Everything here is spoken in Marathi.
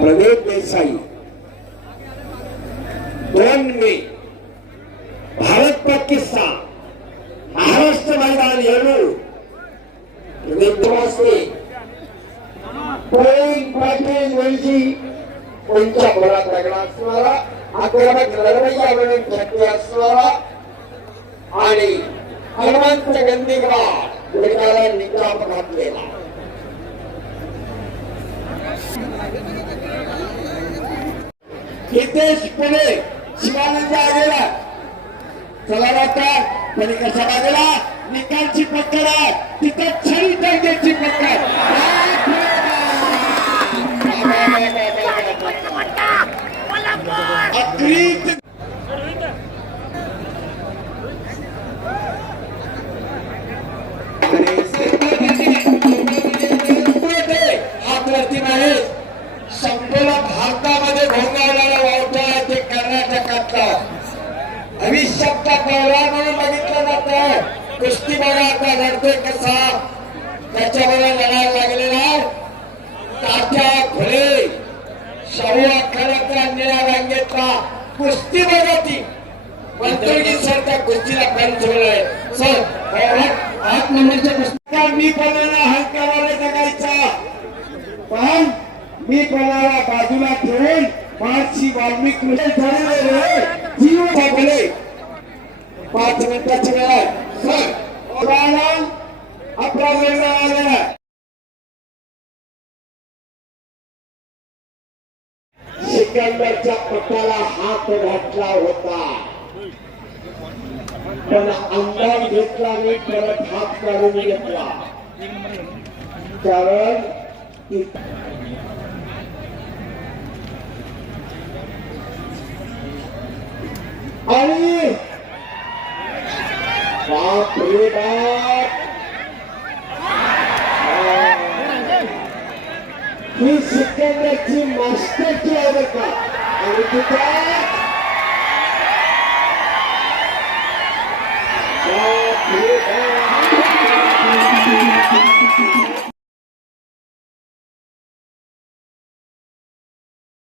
प्रवीण देसाई. दोन मे. भारत पाकिस्तान. महाराष्ट्र मैदान येणू प्रदीप पाटील कोणच्या लागला असणारा? आक्रमक शक्ती असणारा? आणि हनुमंत गंदीगाड निकाप घातलेला. हितेश पुणे शिवानंद आलेला. चला वाटतात पण कशा बाजूला. निकालची पत्कर. तिथं छडी टंकेची अग्रीत संपूर्ण भारतामध्ये आहे ते कर्नाटकातला. म्हणून बघितलं जातं. कुस्ती बघा आता कसा. त्याच्यामध्ये लढायला लागलेला तात्या फुले शाहू अखाड्यातला निळा रंगेतला कुस्ती बघा ती सर त्या कुस्तीला बंद ठेवलंय सर आठ आठ कुस्ती मी पणाला हलक्यावर जगायचा? पण मी पणाला बाजूला ठेवून पाचशी वाल्मिक जीव टाकले पाच मिनिटाची वेळ आहे सर प्राणाम आपला वेळ आला आहे सिकंदरच्या हात घातला होता. पण अंदाज घेतला मी परत हात काढून घेतला. कारण आणि बाप रे बाप! must stick to our it. And we did that.